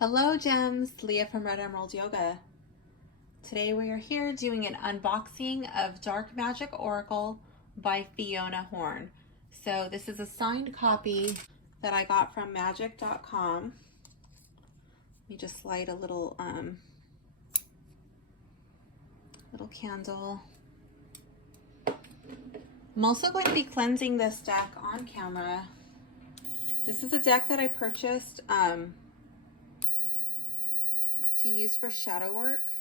Hello gems, Leah from Red Emerald Yoga. Today we are here doing an unboxing of Dark Magick Oracle by Fiona Horne. So this is a signed copy that I got from magic.com. Let me just light a little candle. I'm also going to be cleansing this deck on camera. This is a deck that I purchased to use for shadow work.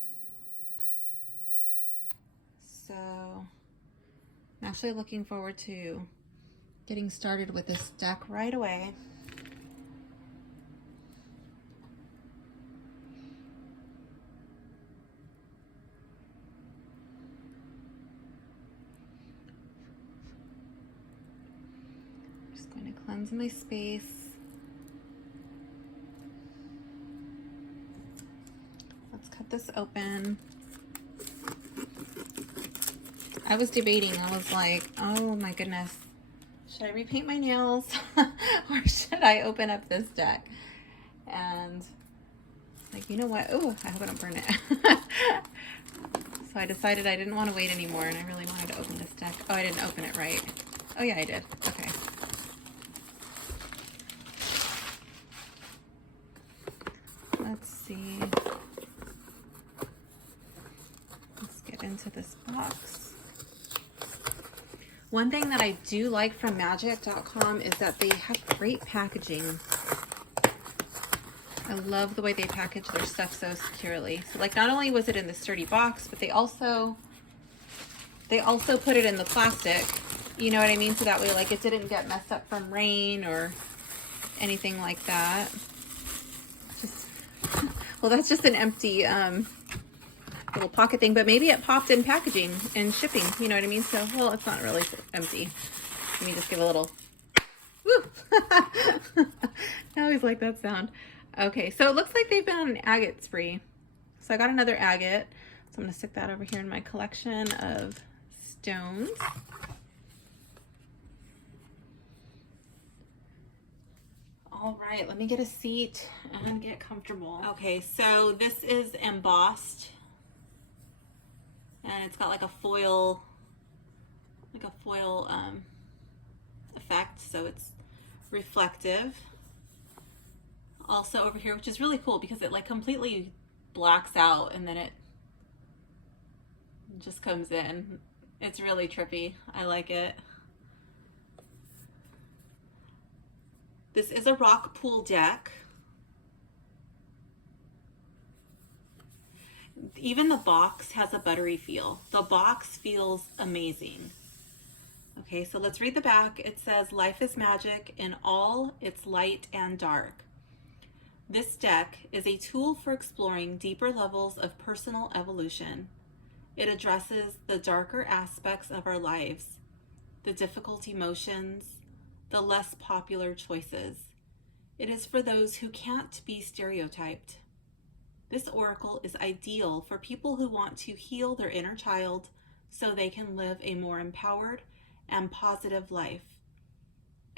So I'm actually looking forward to getting started with this deck right away. Just going to cleanse my space. Let's cut this open. I was debating, I was like, oh my goodness, should I repaint my nails or should I open up this deck? And like, you know what? Oh, I hope I don't burn it. So I decided I didn't want to wait anymore and I really wanted to open this deck. Oh, I didn't open it right. Oh yeah, I did. Okay. Let's see. Let's get into this box. One thing that I do like from magic.com is that they have great packaging. I love the way they package their stuff so securely. So like, not only was it in the sturdy box, but they also put it in the plastic, you know what I mean? So that way, like, it didn't get messed up from rain or anything like that. Just, well, that's just an empty little pocket thing, but maybe it popped in packaging and shipping, you know what I mean? So, well, it's not really empty. Let me just give a little woo. I always like that sound. Okay, so it looks like they've been on an agate spree. So I got another agate, so I'm going to stick that over here in my collection of stones. All right, let me get a seat and get comfortable. Okay, so this is embossed. And it's got like a foil effect, so it's reflective. Also over here, which is really cool because it like completely blacks out and then it just comes in. It's really trippy. I like it. This is a rock pool deck. Even the box has a buttery feel. The box feels amazing. Okay, so let's read the back. It says, life is magic in all its light and dark. This deck is a tool for exploring deeper levels of personal evolution. It addresses the darker aspects of our lives, the difficult emotions, the less popular choices. It is for those who can't be stereotyped. This oracle is ideal for people who want to heal their inner child so they can live a more empowered and positive life.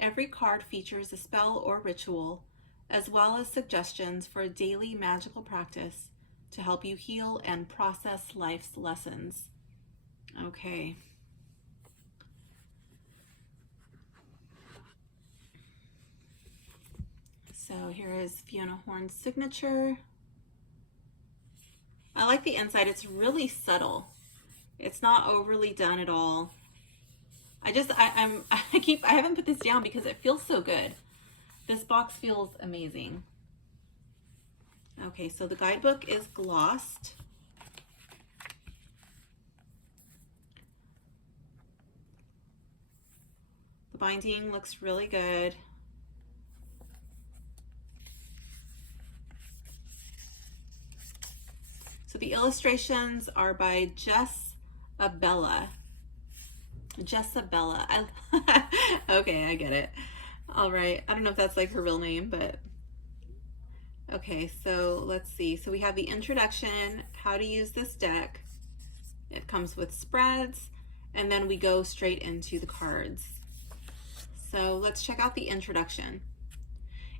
Every card features a spell or ritual, as well as suggestions for a daily magical practice to help you heal and process life's lessons. Okay. So here is Fiona Horne's signature. I like the inside. It's really subtle. It's not overly done at all. I haven't put this down because it feels so good. This box feels amazing. Okay, so the guidebook is glossed. The binding looks really good. So the illustrations are by Jessabella. Okay, I get it. All right. I don't know if that's like her real name, but okay. So let's see. So we have the introduction, how to use this deck. It comes with spreads, and then we go straight into the cards. So let's check out the introduction.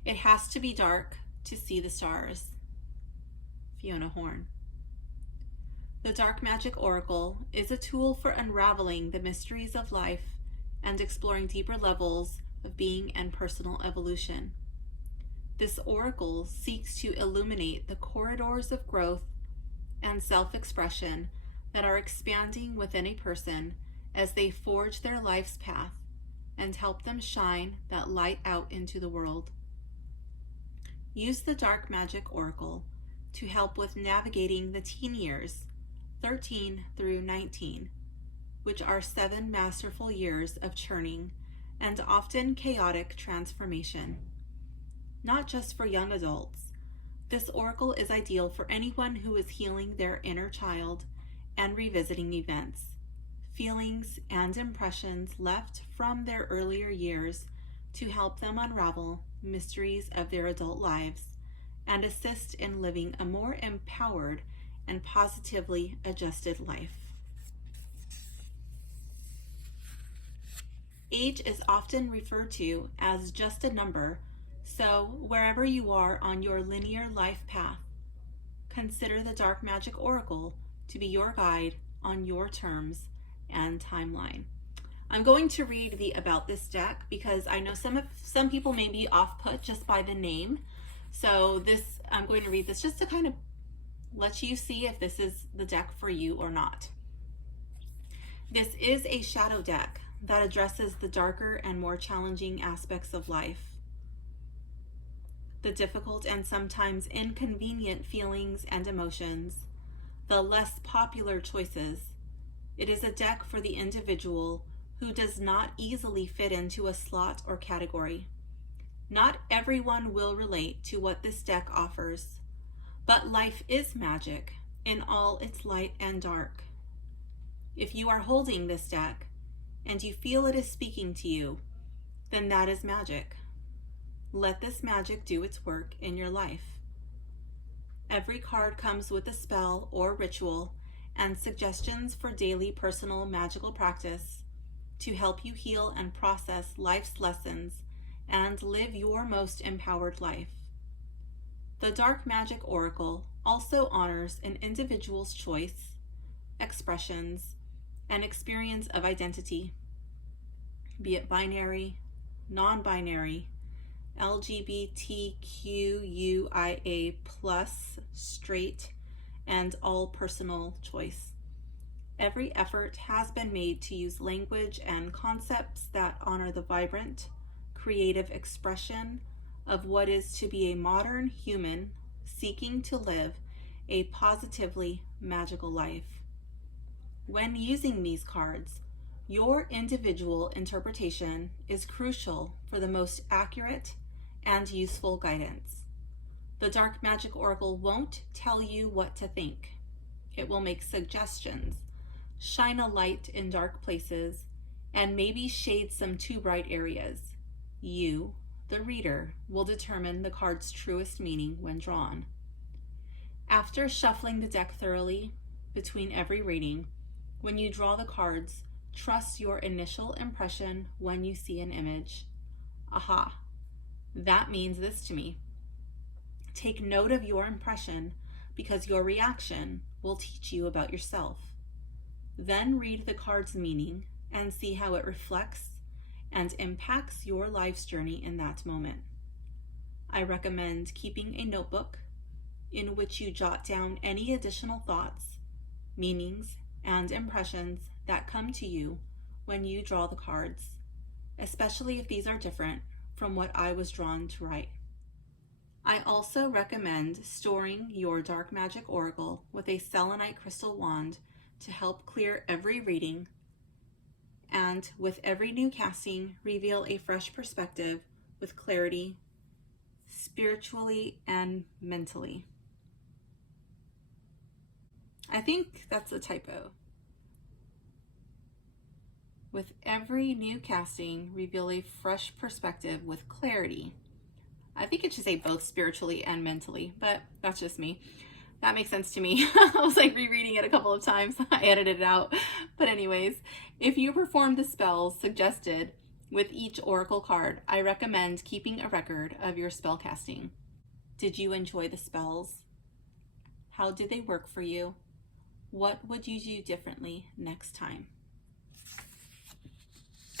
It has to be dark. to see the stars. Fiona Horne. The Dark Magick Oracle is a tool for unraveling the mysteries of life and exploring deeper levels of being and personal evolution. This oracle seeks to illuminate the corridors of growth and self-expression that are expanding within a person as they forge their life's path and help them shine that light out into the world. Use the Dark Magick Oracle to help with navigating the teen years, 13 through 19, which are 7 masterful years of churning and often chaotic transformation. Not just for young adults, this oracle is ideal for anyone who is healing their inner child and revisiting events, feelings, and impressions left from their earlier years to help them unravel mysteries of their adult lives and assist in living a more empowered and positively adjusted life. Age is often referred to as just a number, so wherever you are on your linear life path, consider the Dark Magick Oracle to be your guide on your terms and timeline. I'm going to read the about this deck because I know some people may be off-put just by the name. So I'm going to read this just to kind of let you see if this is the deck for you or not. This is a shadow deck that addresses the darker and more challenging aspects of life, the difficult and sometimes inconvenient feelings and emotions, the less popular choices. It is a deck for the individual who does not easily fit into a slot or category. Not everyone will relate to what this deck offers, but life is magic in all its light and dark. If you are holding this deck and you feel it is speaking to you, then that is magic. Let this magic do its work in your life. Every card comes with a spell or ritual and suggestions for daily personal magical practice to help you heal and process life's lessons and live your most empowered life. The Dark Magick Oracle also honors an individual's choice, expressions, and experience of identity, be it binary, non-binary, LGBTQIA+, straight, and all personal choice. Every effort has been made to use language and concepts that honor the vibrant, creative expression of what is to be a modern human seeking to live a positively magical life. When using these cards, your individual interpretation is crucial for the most accurate and useful guidance. The Dark Magick Oracle won't tell you what to think. It will make suggestions, shine a light in dark places, and maybe shade some too bright areas. You, the reader, will determine the card's truest meaning when drawn. After shuffling the deck thoroughly between every reading, when you draw the cards, trust your initial impression when you see an image. Aha, that means this to me. Take note of your impression because your reaction will teach you about yourself. Then read the card's meaning and see how it reflects and impacts your life's journey in that moment. I recommend keeping a notebook in which you jot down any additional thoughts, meanings, and impressions that come to you when you draw the cards, especially if these are different from what I was drawn to write. I also recommend storing your Dark Magick Oracle with a selenite crystal wand to help clear every reading, and with every new casting, reveal a fresh perspective with clarity, spiritually and mentally. I think that's a typo. With every new casting, reveal a fresh perspective with clarity. I think it should say both spiritually and mentally, but that's just me. That makes sense to me. I was like rereading it a couple of times. I edited it out. But anyways, if you perform the spells suggested with each oracle card, I recommend keeping a record of your spell casting. Did you enjoy the spells? How did they work for you? What would you do differently next time?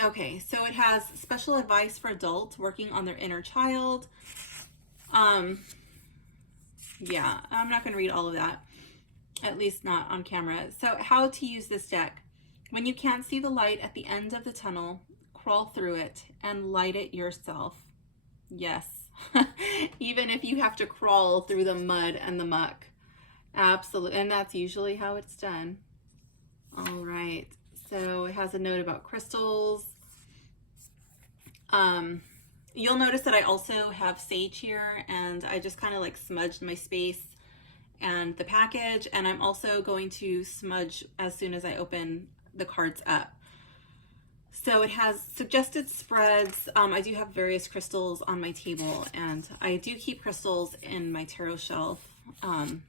Okay, so it has special advice for adults working on their inner child. Yeah, I'm not going to read all of that, at least not on camera. So how to use this deck. When you can't see the light at the end of the tunnel, crawl through it and light it yourself. Yes, even if you have to crawl through the mud and the muck. Absolutely, and that's usually how it's done. All right, so it has a note about crystals. You'll notice that I also have sage here, and I just kind of like smudged my space and the package, and I'm also going to smudge as soon as I open the cards up. So it has suggested spreads. I do have various crystals on my table, and I do keep crystals in my tarot shelf. And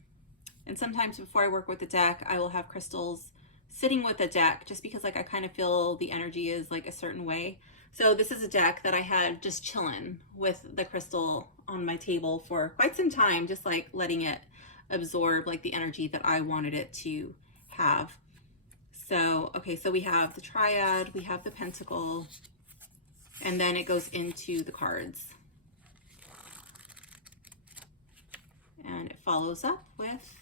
sometimes before I work with the deck, I will have crystals sitting with the deck just because like I kind of feel the energy is like a certain way. So this is a deck that I had just chilling with the crystal on my table for quite some time, just like letting it absorb like the energy that I wanted it to have. So, okay, so we have the triad, we have the pentacle, and then it goes into the cards. And it follows up with,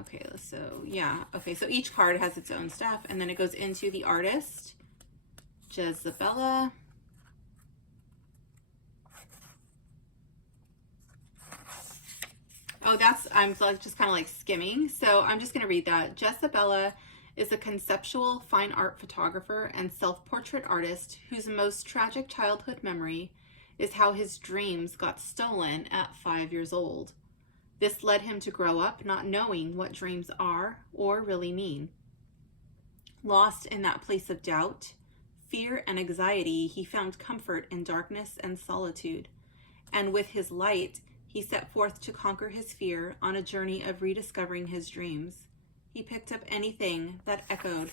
okay, so yeah, okay, so each card has its own stuff, and then it goes into the artist, Jezebella. Oh, I'm like just kind of like skimming. So I'm just going to read that. Jezebella is a conceptual fine art photographer and self-portrait artist whose most tragic childhood memory is how his dreams got stolen at 5 years old. This led him to grow up not knowing what dreams are or really mean. Lost in that place of doubt, fear, and anxiety, he found comfort in darkness and solitude. And with his light, he set forth to conquer his fear on a journey of rediscovering his dreams. He picked up anything that echoed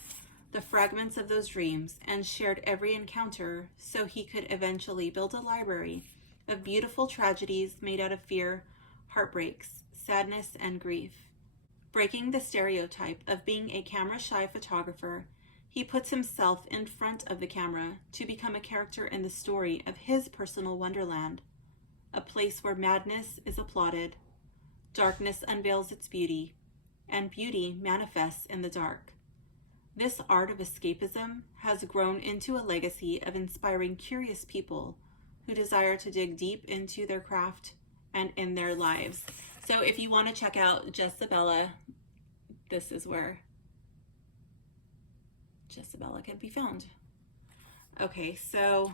the fragments of those dreams and shared every encounter so he could eventually build a library of beautiful tragedies made out of fear, heartbreaks, sadness, and grief. Breaking the stereotype of being a camera-shy photographer, he puts himself in front of the camera to become a character in the story of his personal wonderland. A place where madness is applauded, darkness unveils its beauty, and beauty manifests in the dark. This art of escapism has grown into a legacy of inspiring curious people who desire to dig deep into their craft and in their lives. So if you want to check out Jezebella, this is where Jezebella can be found. Okay, so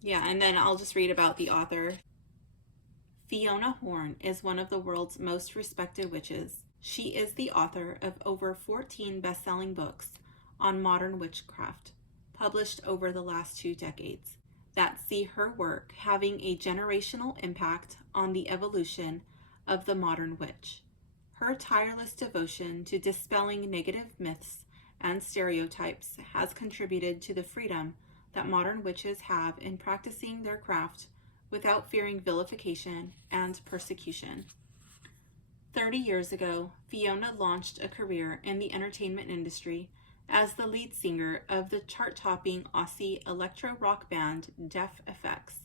yeah, and then I'll just read about the author. Fiona Horne is one of the world's most respected witches. She is the author of over 14 best-selling books on modern witchcraft, published over the last 2 decades, that see her work having a generational impact on the evolution of the modern witch. Her tireless devotion to dispelling negative myths and stereotypes has contributed to the freedom that modern witches have in practicing their craft without fearing vilification and persecution. 30 years ago, Fiona launched a career in the entertainment industry as the lead singer of the chart-topping Aussie electro-rock band Def FX.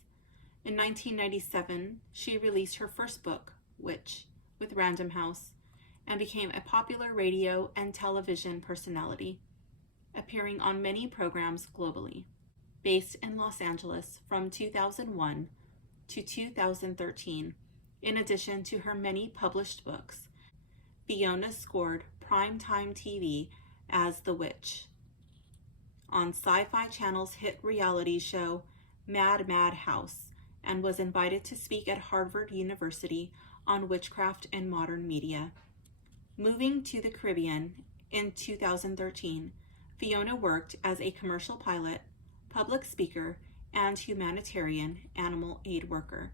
In 1997, she released her first book, Witch, with Random House, and became a popular radio and television personality, appearing on many programs globally. Based in Los Angeles from 2001 to 2013, in addition to her many published books, Fiona scored primetime TV as the Witch on Sci-Fi Channel's hit reality show Mad House, and was invited to speak at Harvard University on witchcraft and modern media. Moving to the Caribbean in 2013, Fiona worked as a commercial pilot, public speaker, and humanitarian animal aid worker.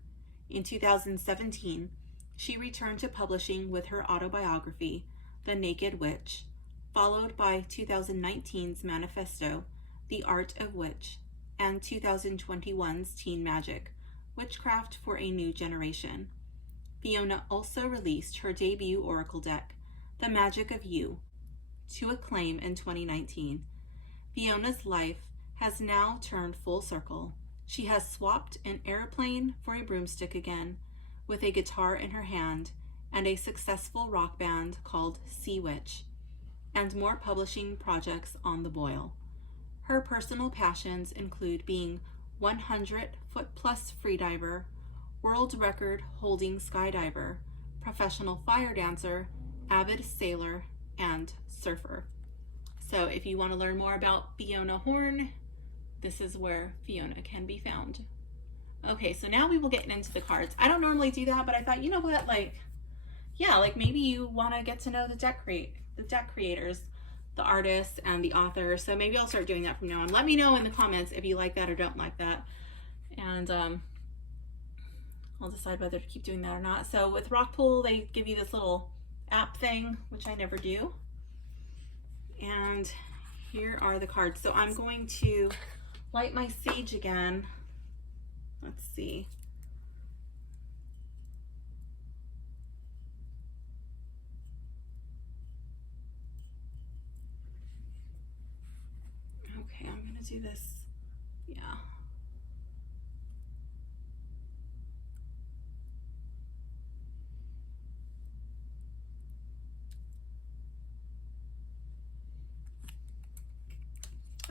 In 2017, she returned to publishing with her autobiography, The Naked Witch, followed by 2019's manifesto, The Art of Witch, and 2021's Teen Magic, Witchcraft for a New Generation. Fiona also released her debut Oracle deck, The Magic of You, to acclaim in 2019. Fiona's life has now turned full circle. She has swapped an airplane for a broomstick again, with a guitar in her hand and a successful rock band called Sea Witch, and more publishing projects on the boil. Her personal passions include being 100-foot-plus freediver, world record holding skydiver, professional fire dancer, avid sailor, and surfer. So if you want to learn more about Fiona Horne, this is where Fiona can be found. Okay, so now we will get into the cards. I don't normally do that, but I thought, you know what, maybe you want to get to know the deck creators, the artists, and the authors. So maybe I'll start doing that from now on. Let me know in the comments if you like that or don't like that, and I'll decide whether to keep doing that or not. So with Rockpool, they give you this little app thing, which I never do. And here are the cards. So I'm going to light my sage again. Let's see. Okay, I'm gonna do this. Yeah.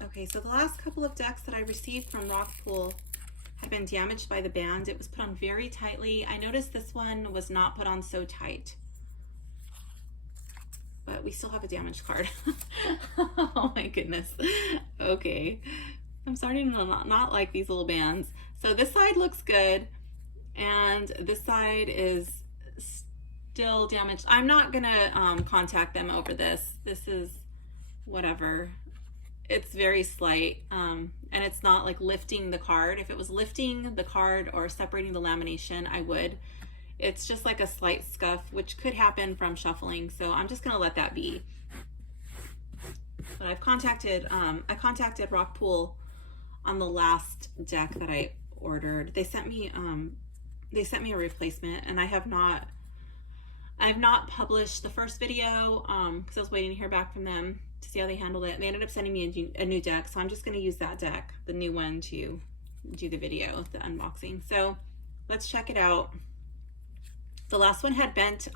Okay, so the last couple of decks that I received from Rockpool have been damaged by the band. It was put on very tightly. I noticed this one was not put on so tight, but we still have a damaged card. Oh my goodness. Okay, I'm starting to not like these little bands. So this side looks good, and this side is still damaged. I'm not gonna contact them over this. This is whatever. It's very slight, and it's not like lifting the card. If it was lifting the card or separating the lamination, I would. It's just like a slight scuff, which could happen from shuffling, so I'm just gonna let that be. But I contacted Rockpool on the last deck that I ordered. They sent me a replacement, and I have not published the first video because I was waiting to hear back from them to see how they handled it. They ended up sending me a new deck, so I'm just going to use that deck, the new one, to do the video, the unboxing. So let's check it out. The last one had bent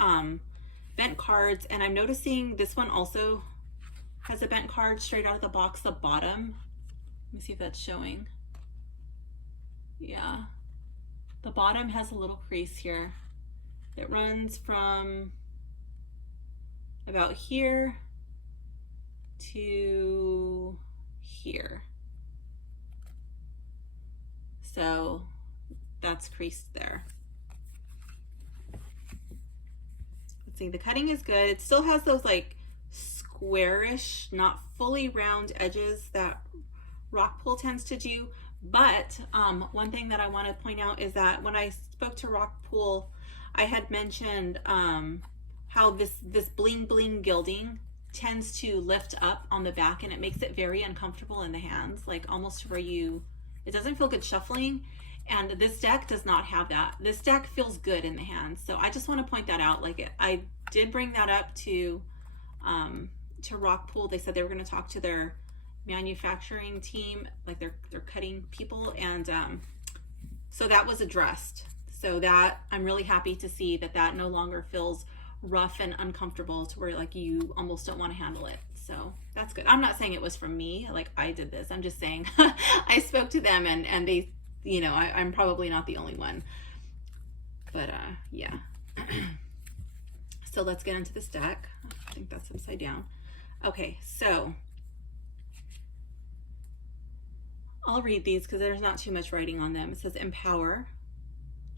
cards, and I'm noticing this one also has a bent card straight out of the box, the bottom. Let me see if that's showing. Yeah, the bottom has a little crease here. It runs from about here to here. So that's creased there. Let's see, the cutting is good. It still has those like squarish, not fully round edges that Rockpool tends to do. But one thing that I want to point out is that when I spoke to Rockpool, I had mentioned how this bling bling gilding tends to lift up on the back, and it makes it very uncomfortable in the hands, like almost where it doesn't feel good shuffling. And this deck does not have that. This deck feels good in the hands. So I just want to point that out. Like I did bring that up to Rockpool. They said they were going to talk to their manufacturing team, like their cutting people, and so that was addressed. So that I'm really happy to see that no longer feels rough and uncomfortable to where like you almost don't want to handle it. So that's good. I'm not saying it was from me, like I did this. I'm just saying I spoke to them, and they, you know, I'm probably not the only one, but yeah. So let's get into this deck. I think that's upside down. Okay, so I'll read these because there's not too much writing on them. It says empower,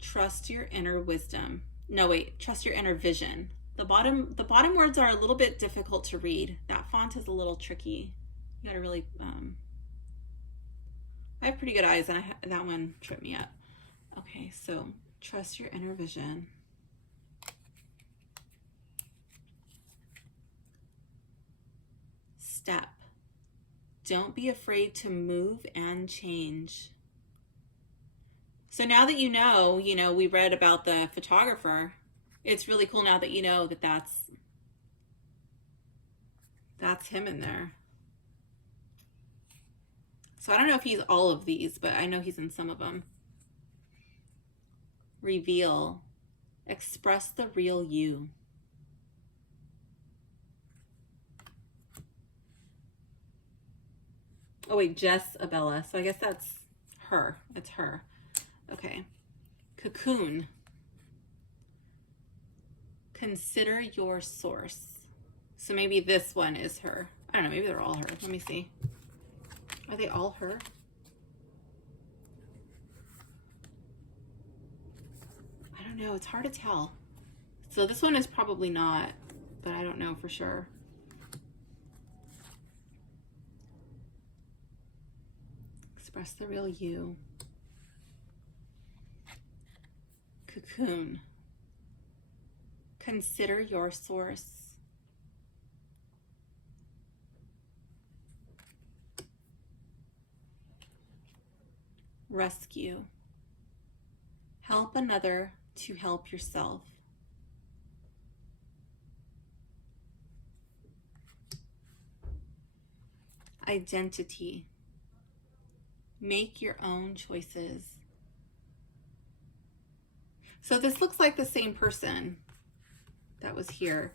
trust your inner wisdom. No, wait, trust your inner vision. The bottom words are a little bit difficult to read. That font is a little tricky. You gotta really, I have pretty good eyes, and that one tripped me up. Okay, so trust your inner vision. Step. Don't be afraid to move and change. So now that you know, we read about the photographer, it's really cool now that you know that that's him in there. So I don't know if he's all of these, but I know he's in some of them. Reveal. Express the real you. Oh wait, Jess Abella. So I guess that's her. It's her. Okay. Cocoon. Consider your source. So maybe this one is her. I don't know. Maybe they're all her. Let me see. Are they all her? I don't know. It's hard to tell. So this one is probably not, but I don't know for sure. Express the real you. Cocoon. Consider your source. Rescue. Help another to help yourself. Identity. Make your own choices. So this looks like the same person that was here.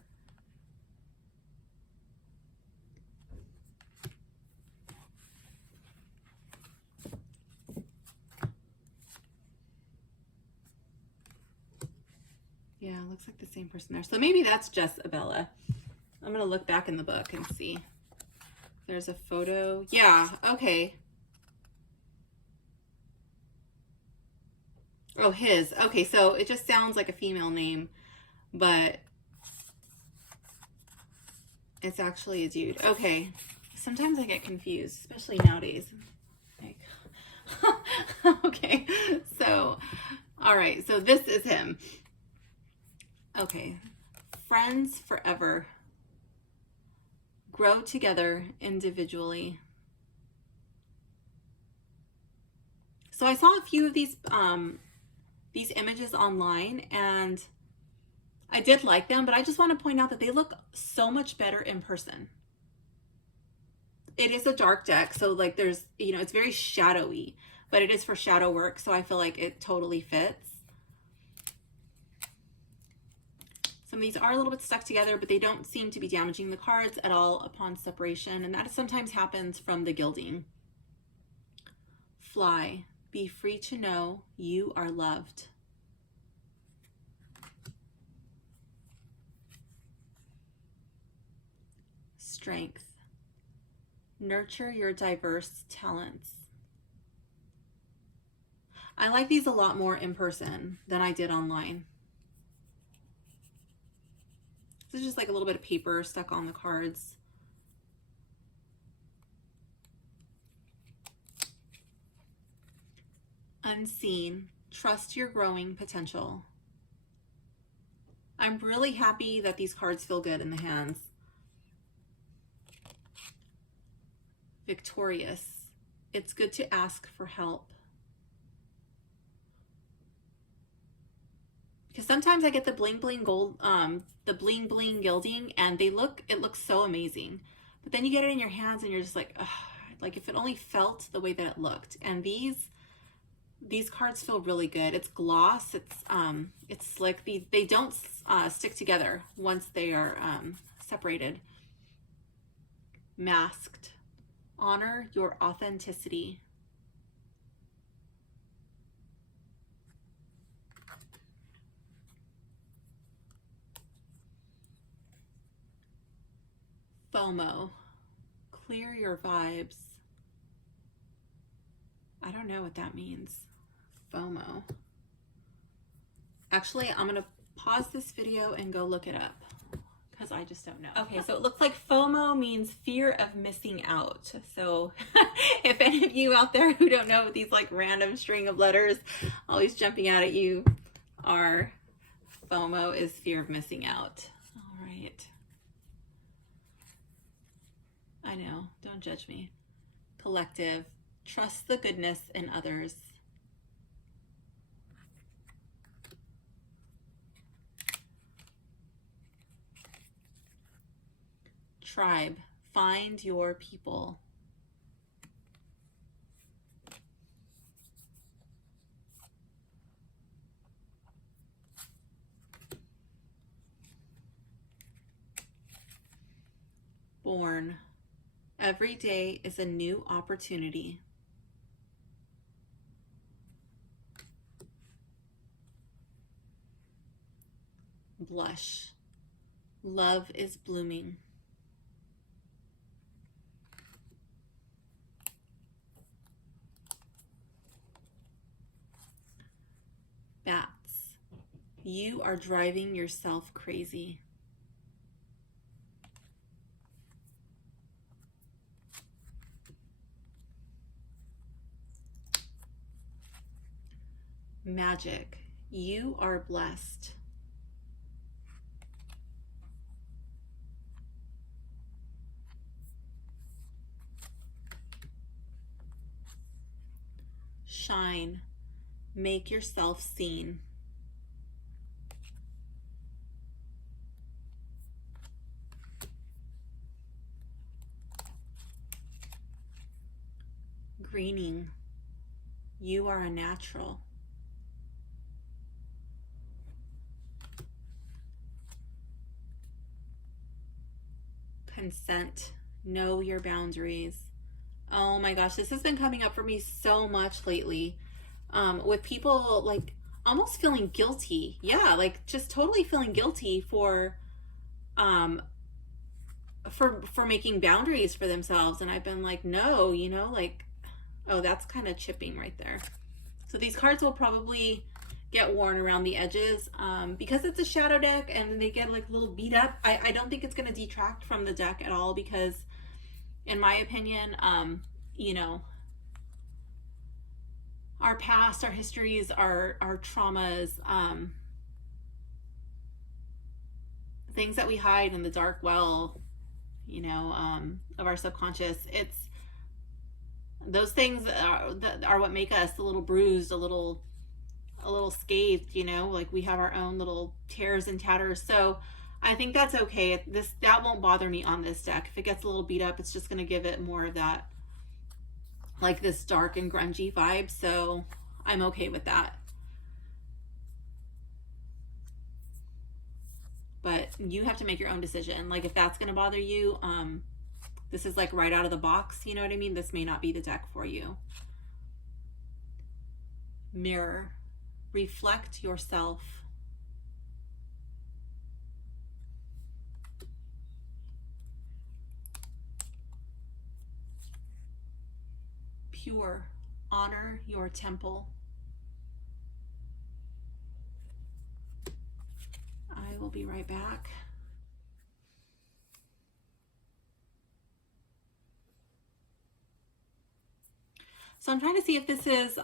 Yeah, looks like the same person there. So maybe that's Jess Abella. I'm going to look back in the book and see. There's a photo. Yeah, okay. Oh, his. Okay, so it just sounds like a female name, but it's actually a dude. Okay. Sometimes I get confused, especially nowadays. Like, okay, so, all right, so this is him. Okay. Friends forever. Grow together individually. So I saw a few of these images online, and I did like them, but I just want to point out that they look so much better in person. It is a dark deck, so like there's, it's very shadowy, but it is for shadow work, so I feel like it totally fits. Some of these are a little bit stuck together, but they don't seem to be damaging the cards at all upon separation, and that sometimes happens from the gilding. Fly. Be free to know you are loved. Strength. Nurture your diverse talents. I like these a lot more in person than I did online. This is just like a little bit of paper stuck on the cards. Unseen. Trust your growing potential. I'm really happy that these cards feel good in the hands. Victorious. It's good to ask for help. Because sometimes I get the bling bling gold, the bling bling gilding, and it looks so amazing. But then you get it in your hands and you're just like, ugh, like if it only felt the way that it looked. And these cards feel really good. It's gloss. It's slick. They don't stick together once they are separated. Masked. Honor your authenticity. FOMO. Clear your vibes. I don't know what that means. FOMO. Actually, I'm going to pause this video and go look it up because I just don't know. Okay, so it looks like FOMO means fear of missing out. So if any of you out there who don't know these like random string of letters always jumping out at you are, FOMO is fear of missing out. All right. I know, don't judge me. collective. Trust the goodness in others. Tribe, find your people. Born, every day is a new opportunity. Blush, love is blooming. Bats, you are driving yourself crazy. Magic, you are blessed. Shine, make yourself seen. Greening, you are a natural. Consent, know your boundaries. Oh my gosh, this has been coming up for me so much lately, with people like almost feeling guilty. Yeah, like just totally feeling guilty for making boundaries for themselves. And I've been like, no, you know, like, oh, that's kind of chipping right there. So these cards will probably get worn around the edges, because it's a shadow deck and they get like a little beat up. I don't think it's going to detract from the deck at all, because in my opinion, you know, our past, our histories, our traumas, things that we hide in the dark well, you know, of our subconscious, it's those things that are what make us a little bruised, a little scathed, you know, like we have our own little tears and tatters. So I think that's okay. That won't bother me on this deck. If it gets a little beat up, it's just going to give it more of that, like this dark and grungy vibe. So I'm okay with that. But you have to make your own decision. Like if that's going to bother you, this is like right out of the box, you know what I mean? This may not be the deck for you. Mirror, reflect yourself. Pure, honor your temple. I will be right back. So I'm trying to see if this is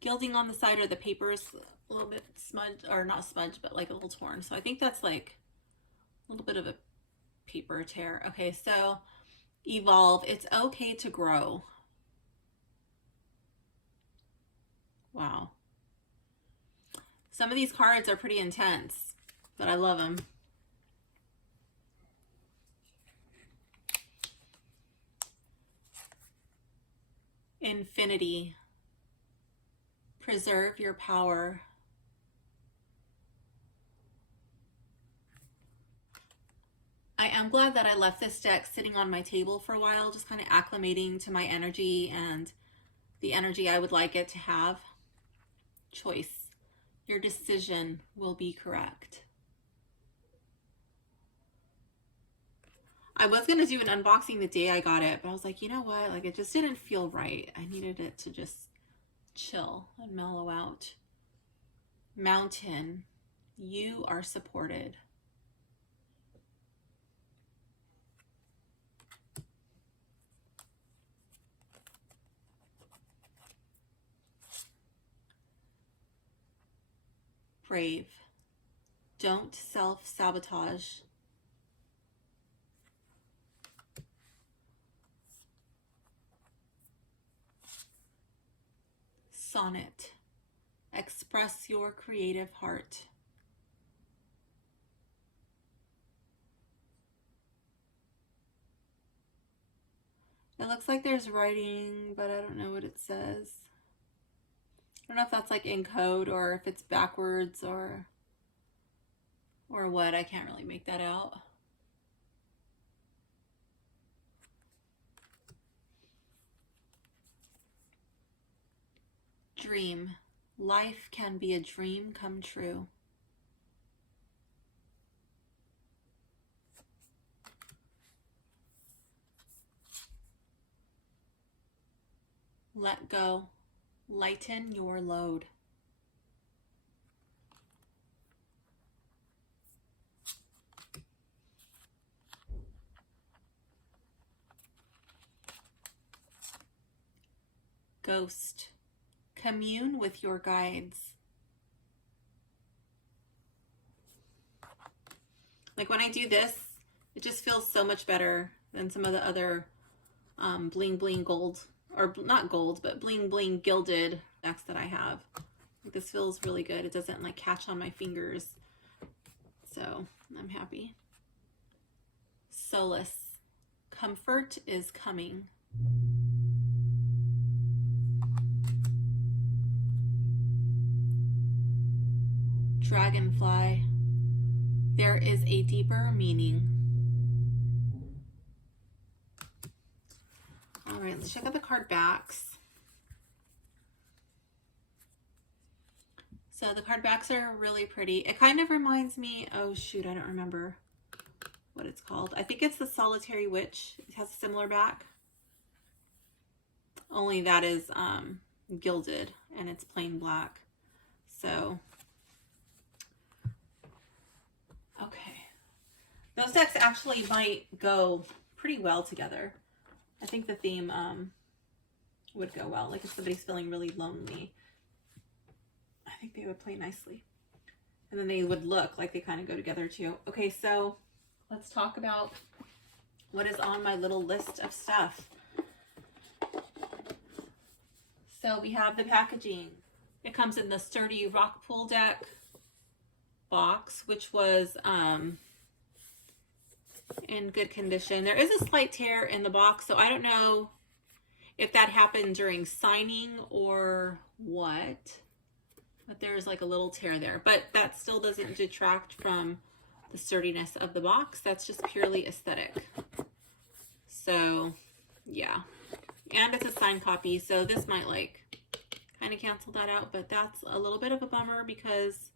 gilding on the side or the paper's a little bit smudged, or not smudged, but like a little torn. So I think that's like a little bit of a paper tear. Okay, so evolve. It's okay to grow. Wow. Some of these cards are pretty intense, but I love them. Infinity. Preserve your power. I am glad that I left this deck sitting on my table for a while, just kind of acclimating to my energy and the energy I would like it to have. Choice. Your decision will be correct. I was going to do an unboxing the day I got it, but I was like, you know what? Like, it just didn't feel right. I needed it to just chill and mellow out. Mountain, you are supported. Brave, don't self-sabotage. sonnet. Express your creative heart. It looks like there's writing, but I don't know what it says. I don't know if that's like in code or if it's backwards or what. I can't really make that out. Dream. Life can be a dream come true. Let go. Lighten your load. Ghost. Commune with your guides. Like when I do this, it just feels so much better than some of the other bling bling gold, or not gold, but bling bling gilded decks that I have. Like this feels really good. It doesn't like catch on my fingers. So I'm happy. Solace. Comfort is coming. Dragonfly. There is a deeper meaning. All right, let's check out the card backs. So the card backs are really pretty. It kind of reminds me, oh shoot, I don't remember what it's called. I think it's the Solitary Witch. It has a similar back. Only that is gilded and it's plain black. So okay, those decks actually might go pretty well together. I think the theme would go well. Like if somebody's feeling really lonely, I think they would play nicely. And then they would look like they kind of go together too. Okay, so let's talk about what is on my little list of stuff. So we have the packaging. It comes in the sturdy rock pool deck box, which was in good condition. There is a slight tear in the box, so I don't know if that happened during signing or what, but there's like a little tear there, but that still doesn't detract from the sturdiness of the box. That's just purely aesthetic. So yeah, and it's a signed copy, so this might like kind of cancel that out, but that's a little bit of a bummer because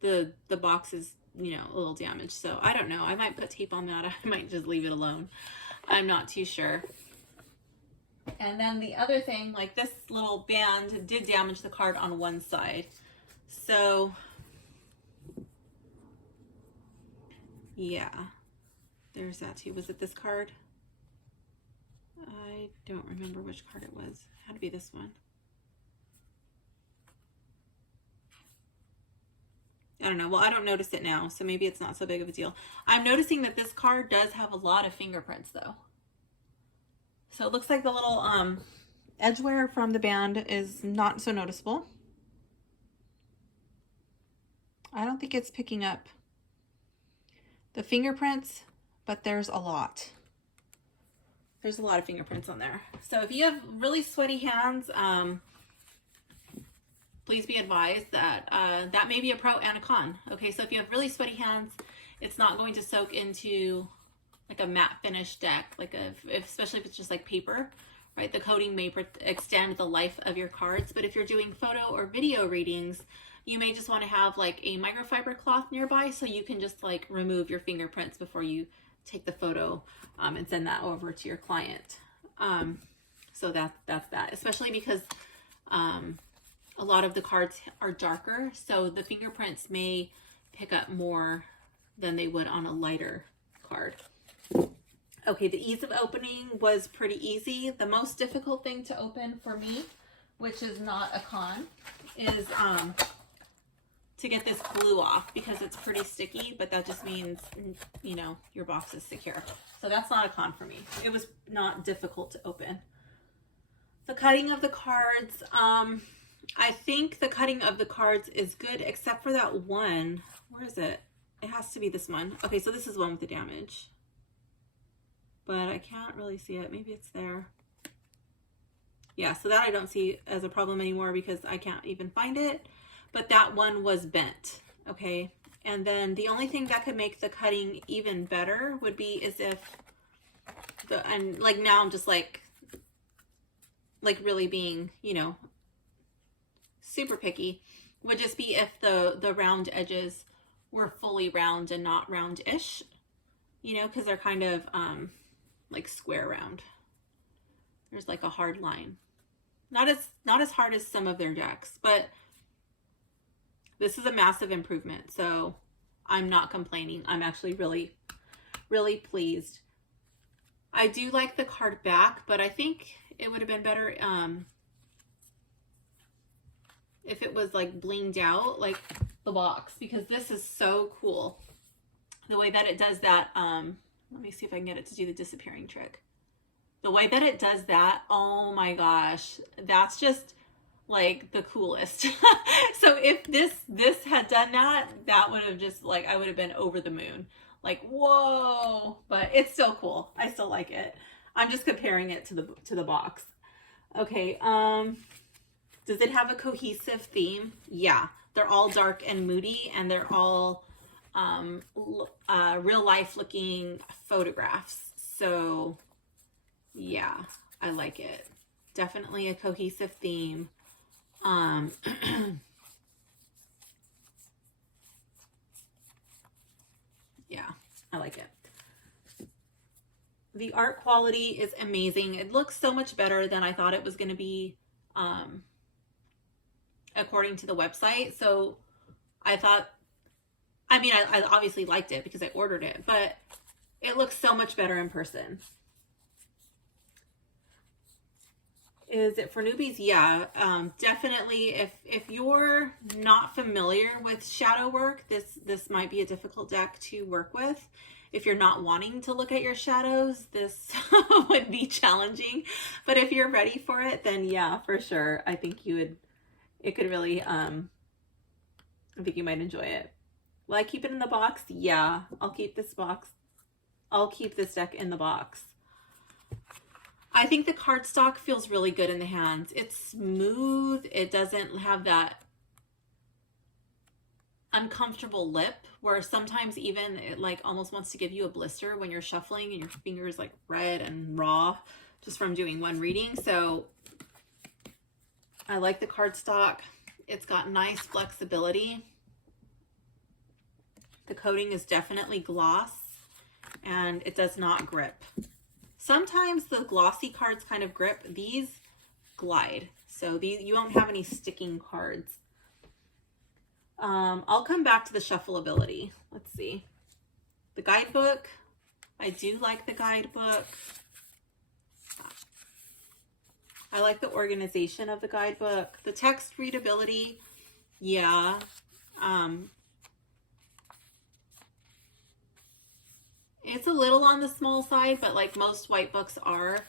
the box is, you know, a little damaged. So I don't know. I might put tape on that. I might just leave it alone. I'm not too sure. And then the other thing, like this little band did damage the card on one side. So yeah, there's that too. Was it this card? I don't remember which card it was. It had to be this one. I don't know. Well, I don't notice it now, so maybe it's not so big of a deal. I'm noticing that this card does have a lot of fingerprints though. So it looks like the little edge wear from the band is not so noticeable. I don't think it's picking up the fingerprints, but there's a lot. There's a lot of fingerprints on there. So if you have really sweaty hands, please be advised that that may be a pro and a con. Okay, so if you have really sweaty hands, it's not going to soak into like a matte finish deck, like especially if it's just like paper, right? The coating may extend the life of your cards, but if you're doing photo or video readings, you may just want to have like a microfiber cloth nearby so you can just like remove your fingerprints before you take the photo and send that over to your client. So that's that, especially because a lot of the cards are darker, so the fingerprints may pick up more than they would on a lighter card. Okay, the ease of opening was pretty easy. The most difficult thing to open for me, which is not a con, is to get this glue off because it's pretty sticky, but that just means, you know, your box is secure. So that's not a con for me. It was not difficult to open. The cutting of the cards, I think the cutting of the cards is good, except for that one. Where is it? It has to be this one. Okay, so this is one with the damage. But I can't really see it. Maybe it's there. Yeah, so that I don't see as a problem anymore because I can't even find it. But that one was bent, okay? And then the only thing that could make the cutting even better would be as if and like now I'm just like really being, you know, super picky, would just be if the round edges were fully round and not round-ish, you know, because they're kind of like square round. There's like a hard line. Not as hard as some of their decks, but this is a massive improvement. So I'm not complaining. I'm actually really, really pleased. I do like the card back, but I think it would have been better if it was like blinged out like the box, because this is so cool. The way that it does that, let me see if I can get it to do the disappearing trick. The way that it does that, oh my gosh, that's just like the coolest. So if this had done that, that would have just like, I would have been over the moon. Like, whoa, but it's still cool. I still like it. I'm just comparing it to the box. Okay, does it have a cohesive theme? Yeah, they're all dark and moody, and they're all real life looking photographs. So yeah, I like it. Definitely a cohesive theme. Yeah, I like it. The art quality is amazing. It looks so much better than I thought it was going to be, according to the website. So I thought, I mean, I obviously liked it because I ordered it, but it looks so much better in person. Is it for newbies? Yeah, definitely. If you're not familiar with shadow work, this might be a difficult deck to work with. If you're not wanting to look at your shadows, this would be challenging. But if you're ready for it, then yeah, for sure. I think it could really, I think you might enjoy it. Will I keep it in the box? Yeah, I'll keep this box. I'll keep this deck in the box. I think the cardstock feels really good in the hands. It's smooth. It doesn't have that uncomfortable lip where sometimes even it like almost wants to give you a blister when you're shuffling and your fingers like red and raw just from doing one reading. So I like the cardstock. It's got nice flexibility. The coating is definitely gloss and it does not grip. Sometimes the glossy cards kind of grip. These glide. So these, you won't have any sticking cards. I'll come back to the shuffleability. Let's see. The guidebook. I do like the guidebook. I like the organization of the guidebook. The text readability. Yeah. It's a little on the small side, but like most white books are.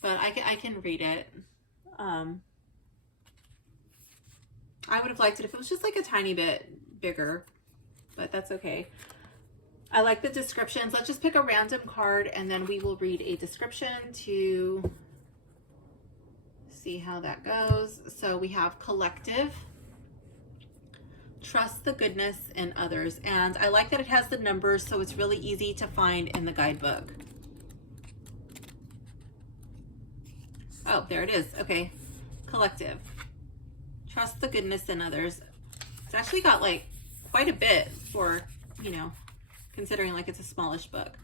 But I can read it. I would have liked it if it was just like a tiny bit bigger, but that's okay. I like the descriptions. Let's just pick a random card and then we will read a description to see how that goes. So we have collective. Trust the goodness in others. And I like that it has the numbers, so it's really easy to find in the guidebook. Oh, there it is. Okay. Collective. Trust the goodness in others. It's actually got like quite a bit for, you know, considering like it's a smallish book.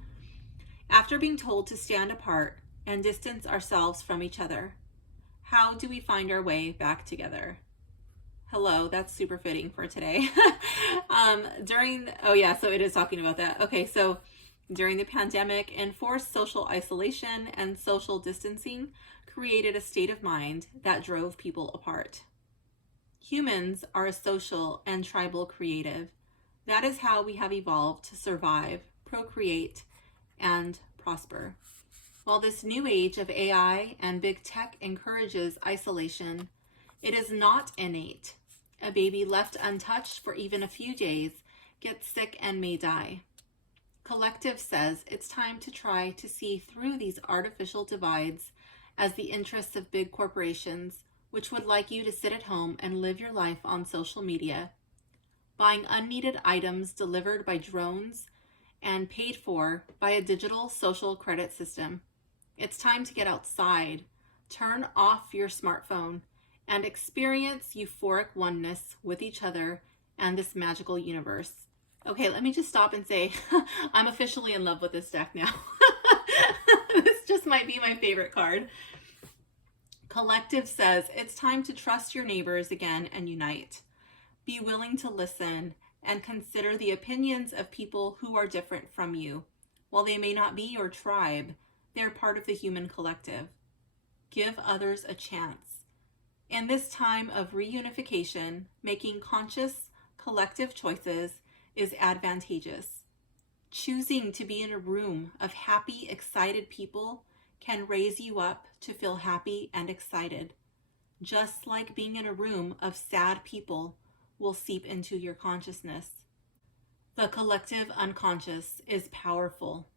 After being told to stand apart and distance ourselves from each other, how do we find our way back together? Hello, that's super fitting for today. Oh yeah, so it is talking about that. Okay, so during the pandemic, enforced social isolation and social distancing created a state of mind that drove people apart. Humans are a social and tribal creative. That is how we have evolved to survive, procreate, and prosper. While this new age of AI and big tech encourages isolation, it is not innate. A baby left untouched for even a few days gets sick and may die. Collective says it's time to try to see through these artificial divides as the interests of big corporations, which would like you to sit at home and live your life on social media, buying unneeded items delivered by drones and paid for by a digital social credit system. It's time to get outside, turn off your smartphone, and experience euphoric oneness with each other and this magical universe. Okay, let me just stop and say, I'm officially in love with this deck now. This just might be my favorite card. Collective says it's time to trust your neighbors again and unite. Be willing to listen and consider the opinions of people who are different from you. While they may not be your tribe, they're part of the human collective. Give others a chance. In this time of reunification, making conscious collective choices is advantageous. Choosing to be in a room of happy, excited people can raise you up to feel happy and excited. Just like being in a room of sad people will seep into your consciousness. The collective unconscious is powerful.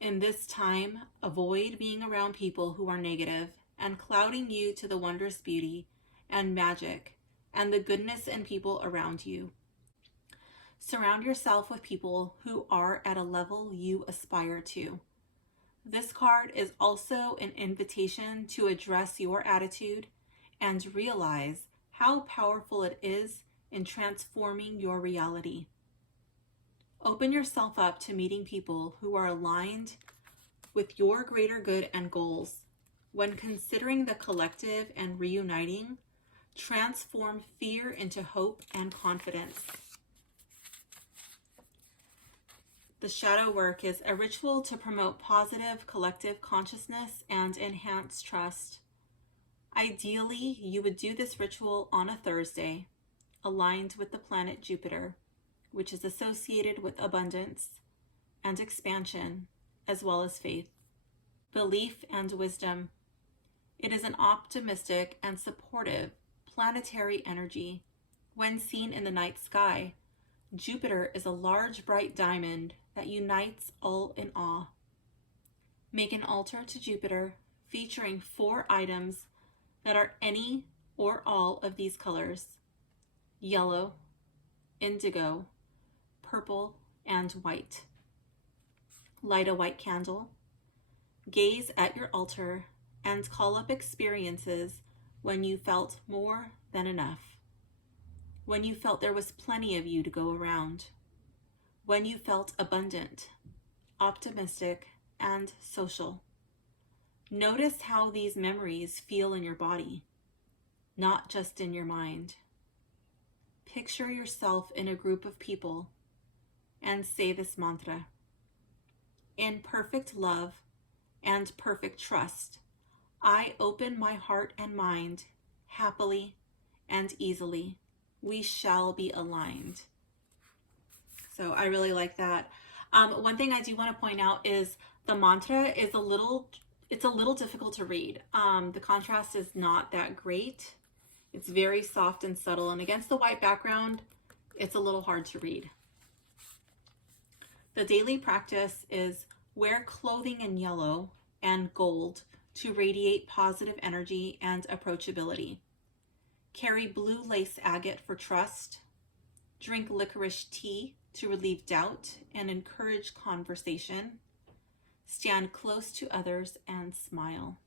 In this time, avoid being around people who are negative and clouding you to the wondrous beauty and magic and the goodness in people around you. Surround yourself with people who are at a level you aspire to. This card is also an invitation to address your attitude and realize how powerful it is in transforming your reality. Open yourself up to meeting people who are aligned with your greater good and goals. When considering the collective and reuniting, transform fear into hope and confidence. The shadow work is a ritual to promote positive collective consciousness and enhance trust. Ideally, you would do this ritual on a Thursday, aligned with the planet Jupiter, which is associated with abundance and expansion, as well as faith, belief, and wisdom. It is an optimistic and supportive planetary energy. When seen in the night sky, Jupiter is a large, bright diamond that unites all in awe. Make an altar to Jupiter featuring 4 items that are any or all of these colors: yellow, indigo, purple, and white. Light a white candle. Gaze at your altar and call up experiences when you felt more than enough. When you felt there was plenty of you to go around. When you felt abundant, optimistic, and social. Notice how these memories feel in your body, not just in your mind. Picture yourself in a group of people and say this mantra: in perfect love and perfect trust, I open my heart and mind happily and easily. We shall be aligned. So I really like that. One thing I do want to point out is the mantra is a little difficult to read. The contrast is not that great. It's very soft and subtle, and against the white background, it's a little hard to read. The daily practice is wear clothing in yellow and gold to radiate positive energy and approachability. Carry blue lace agate for trust. Drink licorice tea to relieve doubt and encourage conversation. Stand close to others and smile.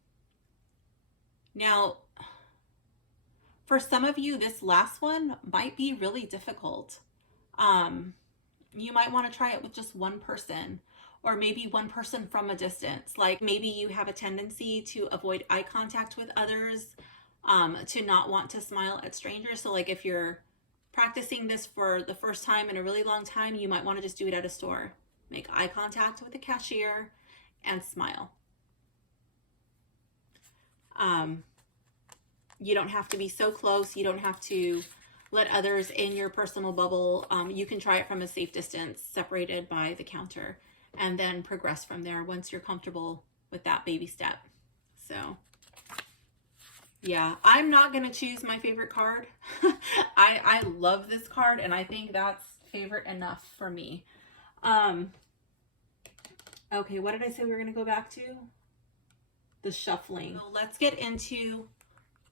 Now, for some of you, this last one might be really difficult. You might want to try it with just one person, or maybe one person from a distance. Like maybe you have a tendency to avoid eye contact with others, to not want to smile at strangers. So like if you're practicing this for the first time in a really long time, you might want to just do it at a store. Make eye contact with the cashier and smile. You don't have to be so close. You don't have to let others in your personal bubble. You can try it from a safe distance, separated by the counter, and then progress from there once you're comfortable with that baby step. So yeah, I'm not going to choose my favorite card. I love this card, and I think that's favorite enough for me. Okay, what did I say we were going to go back to? The shuffling. So let's get into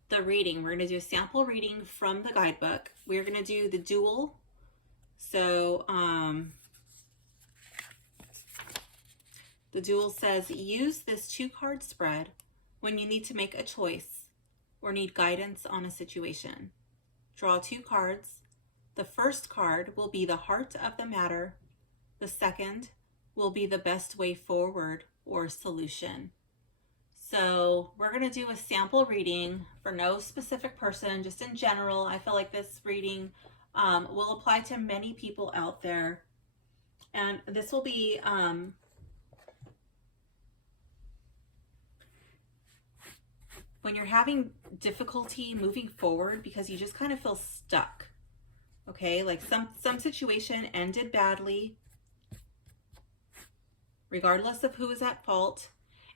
the reading. We're going to do a sample reading from the guidebook. We're going to do the dual. So the dual says, use this 2-card spread when you need to make a choice or need guidance on a situation. Draw 2 cards. The first card will be the heart of the matter. The second will be the best way forward or solution. So we're going to do a sample reading for no specific person, just in general. I feel like this reading will apply to many people out there. And this will be when you're having difficulty moving forward because you just kind of feel stuck. Okay, like some situation ended badly, regardless of who is at fault,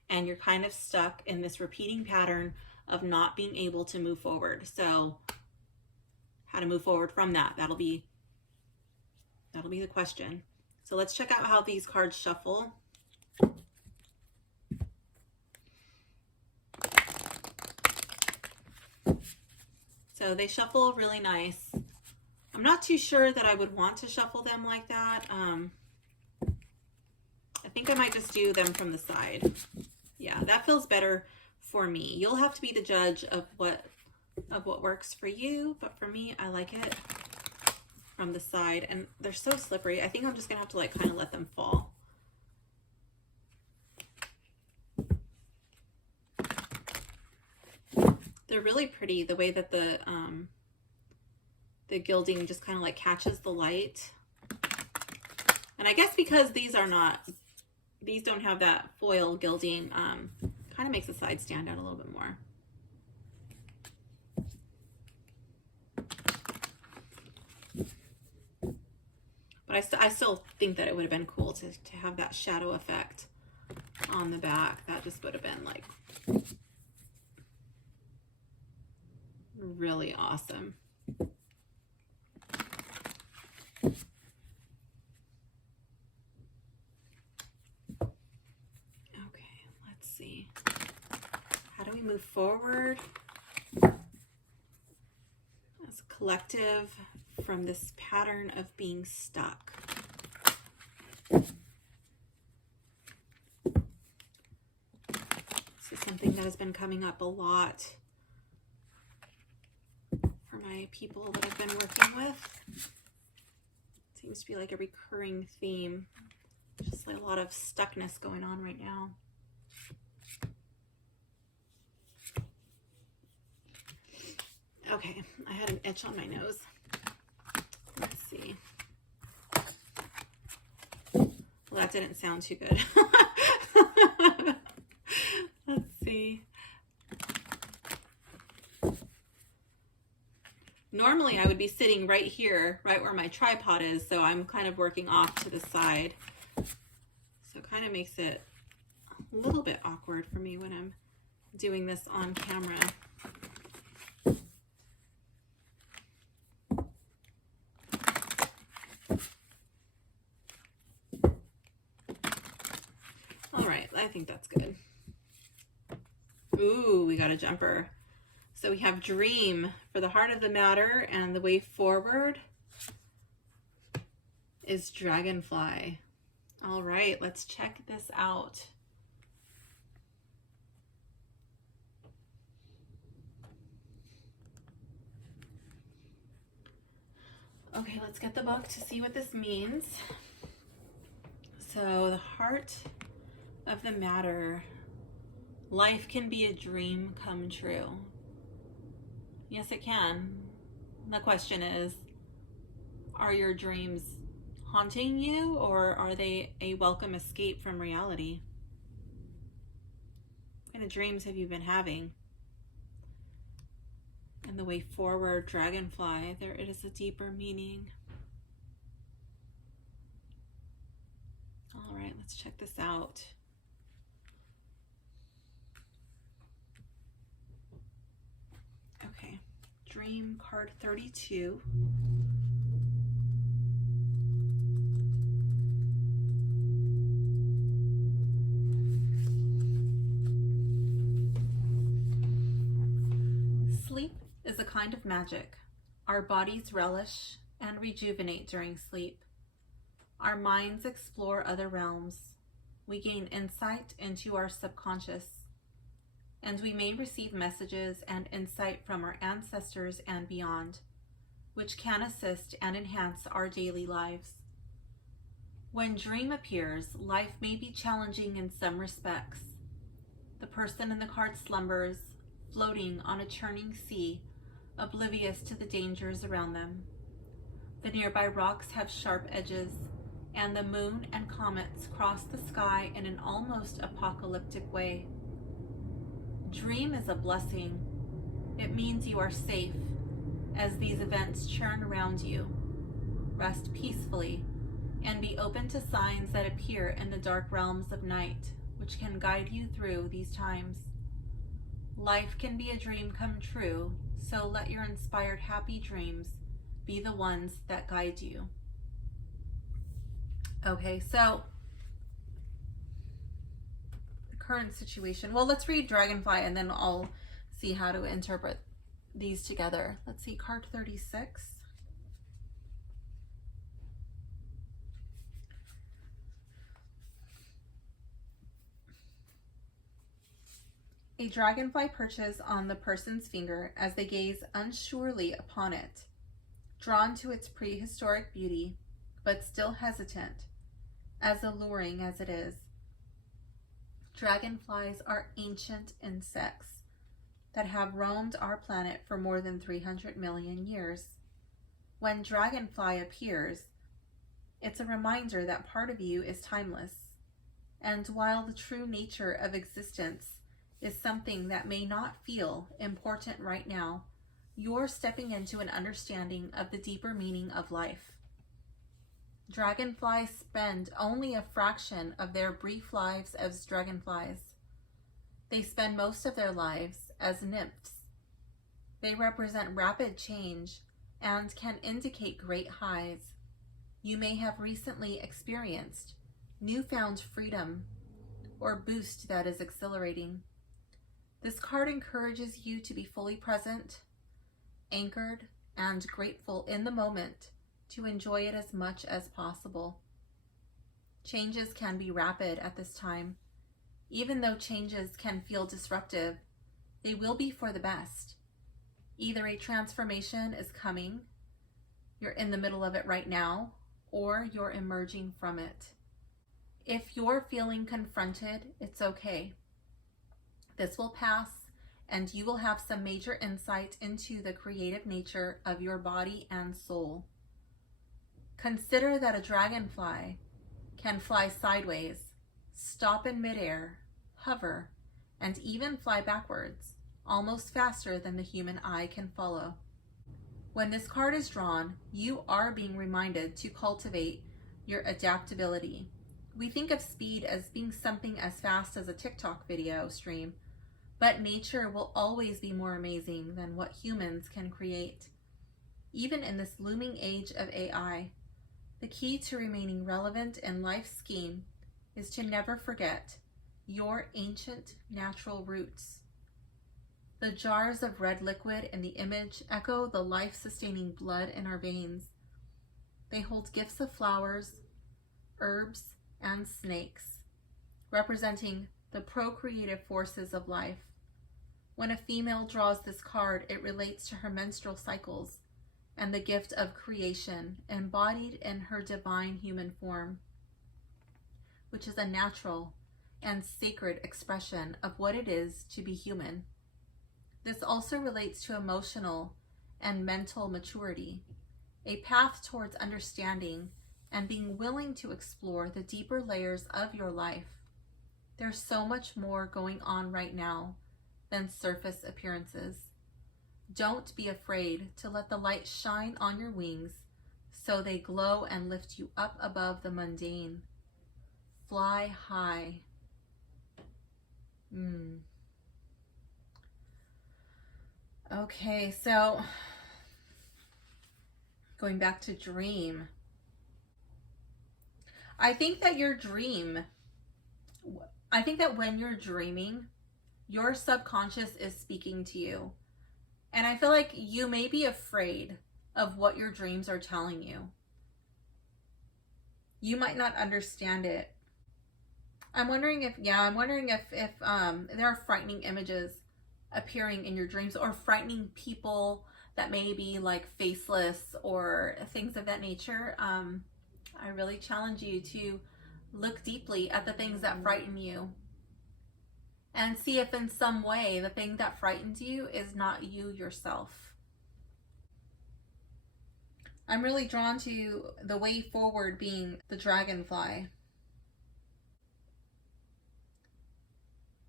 and you're kind of stuck in this repeating pattern of not being able to move forward. So how to move forward from that, that'll be the question. So let's check out how these cards shuffle. So they shuffle really nice. I'm not too sure that I would want to shuffle them like that. I think I might just do them from the side. Yeah, that feels better for me. You'll have to be the judge of what works for you, but for me, I like it from the side. And they're so slippery. I think I'm just gonna have to like kind of let them fall. They're really pretty, the way that the gilding just kind of like catches the light. And I guess because these don't have that foil gilding, kind of makes the side stand out a little bit more. But I still think that it would have been cool to have that shadow effect on the back. That just would have been like really awesome. Okay, let's see. How do we move forward as a collective from this pattern of being stuck? This is something that has been coming up a lot for my people that I've been working with. It seems to be like a recurring theme. Just like a lot of stuckness going on right now. Okay, I had an itch on my nose. Let's see. Well, that didn't sound too good. Let's see. Normally I would be sitting right here, right where my tripod is, so I'm kind of working off to the side. So it kind of makes it a little bit awkward for me when I'm doing this on camera. All right, I think that's good. Ooh, we got a jumper. So we have dream for the heart of the matter, and the way forward is dragonfly. All right, let's check this out. Okay, let's get the book to see what this means. So the heart of the matter. Life can be a dream come true. Yes, it can. The question is, are your dreams haunting you, or are they a welcome escape from reality? What kind of dreams have you been having? And the way forward, dragonfly, there it is a deeper meaning. All right, let's check this out. Dream card 32. Sleep is a kind of magic. Our bodies relish and rejuvenate during sleep. Our minds explore other realms. We gain insight into our subconscious, and we may receive messages and insight from our ancestors and beyond, which can assist and enhance our daily lives. When dream appears, life may be challenging in some respects. The person in the card slumbers, floating on a churning sea, oblivious to the dangers around them. The nearby rocks have sharp edges, and the moon and comets cross the sky in an almost apocalyptic way. Dream is a blessing. It means you are safe as these events churn around you. Rest peacefully and be open to signs that appear in the dark realms of night, which can guide you through these times. Life can be a dream come true, so let your inspired happy dreams be the ones that guide you. Okay, so the current situation. Well, let's read Dragonfly and then I'll see how to interpret these together. Let's see, card 36. A dragonfly perches on the person's finger as they gaze unsurely upon it, drawn to its prehistoric beauty, but still hesitant, as alluring as it is. Dragonflies are ancient insects that have roamed our planet for more than 300 million years. When dragonfly appears, it's a reminder that part of you is timeless, and while the true nature of existence is something that may not feel important right now, you're stepping into an understanding of the deeper meaning of life. Dragonflies spend only a fraction of their brief lives as dragonflies. They spend most of their lives as nymphs. They represent rapid change and can indicate great highs. You may have recently experienced newfound freedom or boost that is exhilarating. This card encourages you to be fully present, anchored, and grateful in the moment to enjoy it as much as possible. Changes can be rapid at this time. Even though changes can feel disruptive, they will be for the best. Either a transformation is coming, you're in the middle of it right now, or you're emerging from it. If you're feeling confronted, it's okay. This will pass, and you will have some major insight into the creative nature of your body and soul. Consider that a dragonfly can fly sideways, stop in midair, hover, and even fly backwards, almost faster than the human eye can follow. When this card is drawn, you are being reminded to cultivate your adaptability. We think of speed as being something as fast as a TikTok video stream, but nature will always be more amazing than what humans can create. Even in this looming age of AI, the key to remaining relevant in life's scheme is to never forget your ancient natural roots. The jars of red liquid in the image echo the life-sustaining blood in our veins. They hold gifts of flowers, herbs, and snakes, representing the procreative forces of life. When a female draws this card, it relates to her menstrual cycles and the gift of creation embodied in her divine human form, which is a natural and sacred expression of what it is to be human. This also relates to emotional and mental maturity, a path towards understanding and being willing to explore the deeper layers of your life. There's so much more going on right now than surface appearances. Don't be afraid to let the light shine on your wings so they glow and lift you up above the mundane. Fly high. Okay, so going back to dream. I think that when you're dreaming, your subconscious is speaking to you. And I feel like you may be afraid of what your dreams are telling you. You might not understand it. I'm wondering if there are frightening images appearing in your dreams, or frightening people that may be like faceless or things of that nature. I really challenge you to look deeply at the things that frighten you and see if in some way the thing that frightens you is not you yourself. I'm really drawn to the way forward being the dragonfly.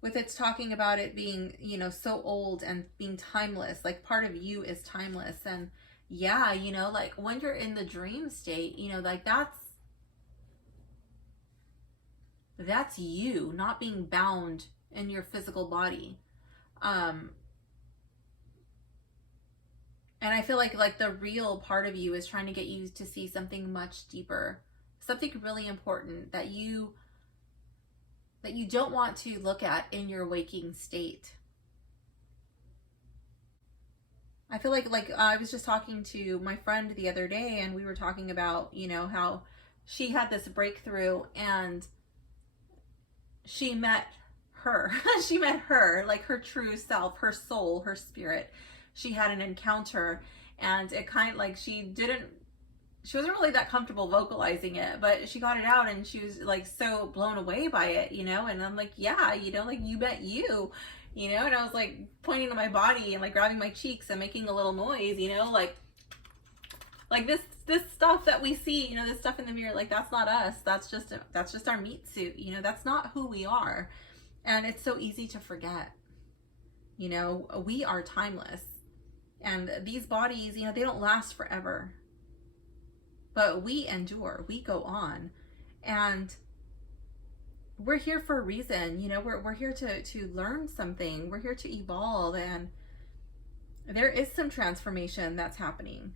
With it's talking about it being, so old and being timeless, like part of you is timeless. And yeah, like when you're in the dream state, like that's you not being bound in your physical body. And I feel like the real part of you is trying to get you to see something much deeper, something really important that you don't want to look at in your waking state. I feel like I was just talking to my friend the other day, and we were talking about, how she had this breakthrough, and she met her. She met her, like her true self, her soul, her spirit. She had an encounter, and it kind of like she wasn't really that comfortable vocalizing it, but she got it out, and she was like so blown away by it, and I'm like, yeah, like you met you, and I was like pointing to my body and like grabbing my cheeks and making a little noise, like this stuff that we see, this stuff in the mirror, like that's not us. That's just our meat suit, that's not who we are. And it's so easy to forget, we are timeless, and these bodies, they don't last forever. But we endure, we go on, and we're here for a reason. We're here to learn something. We're here to evolve, and there is some transformation that's happening.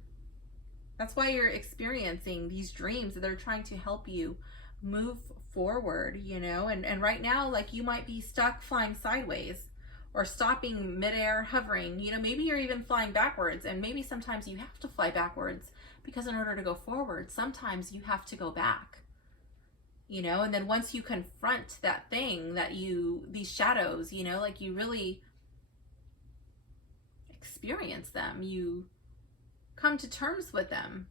That's why you're experiencing these dreams. They're trying to help you move forward, and right now, like you might be stuck flying sideways or stopping midair, hovering, maybe you're even flying backwards, and maybe sometimes you have to fly backwards. Because in order to go forward, sometimes you have to go back, and then once you confront that thing these shadows, like you really experience them, you come to terms with them.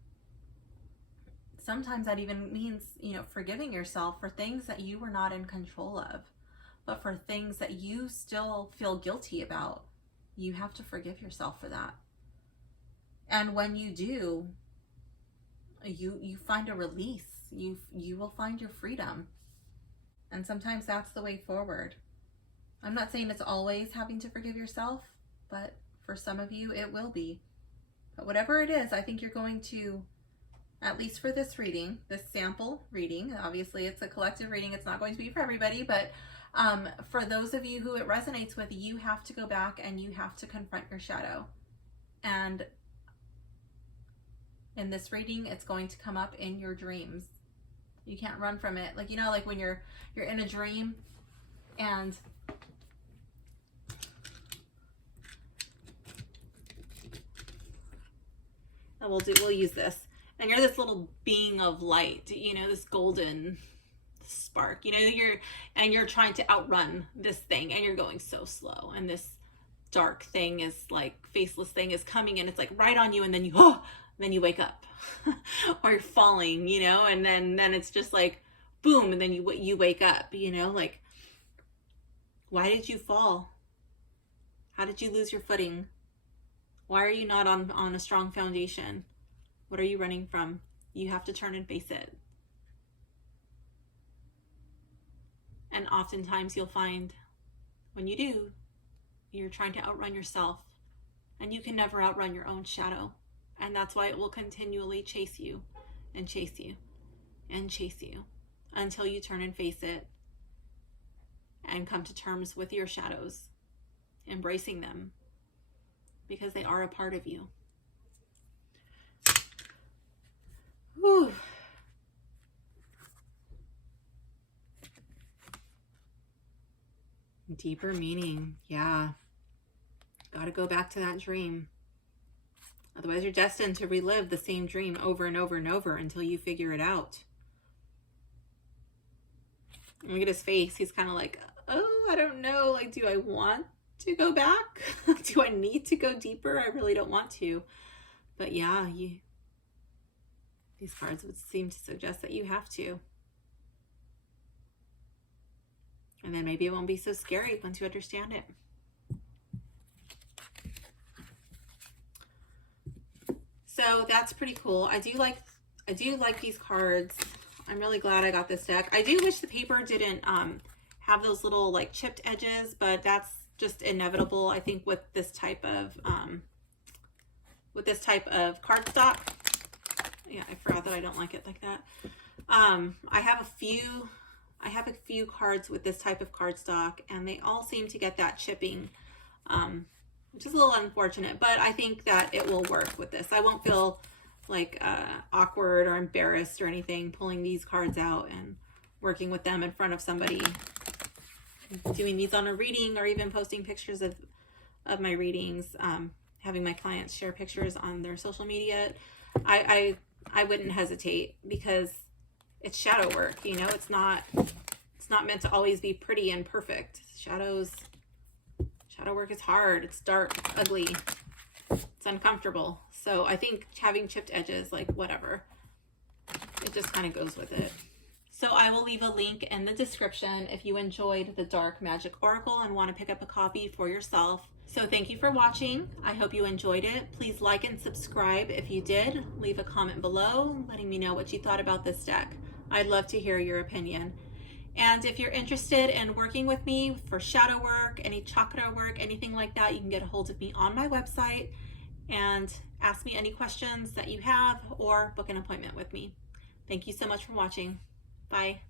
Sometimes that even means, forgiving yourself for things that you were not in control of, but for things that you still feel guilty about, you have to forgive yourself for that. And when you do, you find a release. You will find your freedom. And sometimes that's the way forward. I'm not saying it's always having to forgive yourself, but for some of you it will be. But whatever it is, I think you're going to, at least for this reading, this sample reading, obviously it's a collective reading, it's not going to be for everybody, but for those of you who it resonates with, you have to go back and you have to confront your shadow. And in this reading, it's going to come up in your dreams. You can't run from it. Like, like when you're in a dream, and we'll use this. And you're this little being of light, this golden spark, you're trying to outrun this thing, and you're going so slow, and this dark thing is like faceless thing is coming, and it's like right on you, and then you wake up or you're falling, and then it's just like boom, and then you wake up, like, why did you fall? How did you lose your footing? Why are you not on a strong foundation? What are you running from? You have to turn and face it. And oftentimes you'll find when you do, you're trying to outrun yourself, and you can never outrun your own shadow. And that's why it will continually chase you and chase you and chase you until you turn and face it and come to terms with your shadows, embracing them, because they are a part of you. Whew. Deeper meaning. Yeah. Got to go back to that dream. Otherwise, you're destined to relive the same dream over and over and over until you figure it out. Look at his face. He's kind of like, oh, I don't know. Like, do I want to go back? Do I need to go deeper? I really don't want to. But yeah, these cards would seem to suggest that you have to. And then maybe it won't be so scary once you understand it. So that's pretty cool. I do like these cards. I'm really glad I got this deck. I do wish the paper didn't have those little like chipped edges, but that's just inevitable, I think, with this type of cardstock. Yeah, I forgot that I don't like it like that. I have a few cards with this type of cardstock, and they all seem to get that chipping, which is a little unfortunate, but I think that it will work with this. I won't feel like awkward or embarrassed or anything pulling these cards out and working with them in front of somebody, doing these on a reading, or even posting pictures of my readings, having my clients share pictures on their social media. I wouldn't hesitate, because it's shadow work, you know. It's not meant to always be pretty and perfect. Shadow work is hard. It's dark, ugly, it's uncomfortable. So I think having chipped edges, like, whatever, it just kind of goes with it. So I will leave a link in the description if you enjoyed the Dark Magick Oracle and want to pick up a copy for yourself. So thank you for watching. I hope you enjoyed it. Please like and subscribe if you did. Leave a comment below letting me know what you thought about this deck. I'd love to hear your opinion. And if you're interested in working with me for shadow work, any chakra work, anything like that, you can get a hold of me on my website and ask me any questions that you have, or book an appointment with me. Thank you so much for watching. Bye.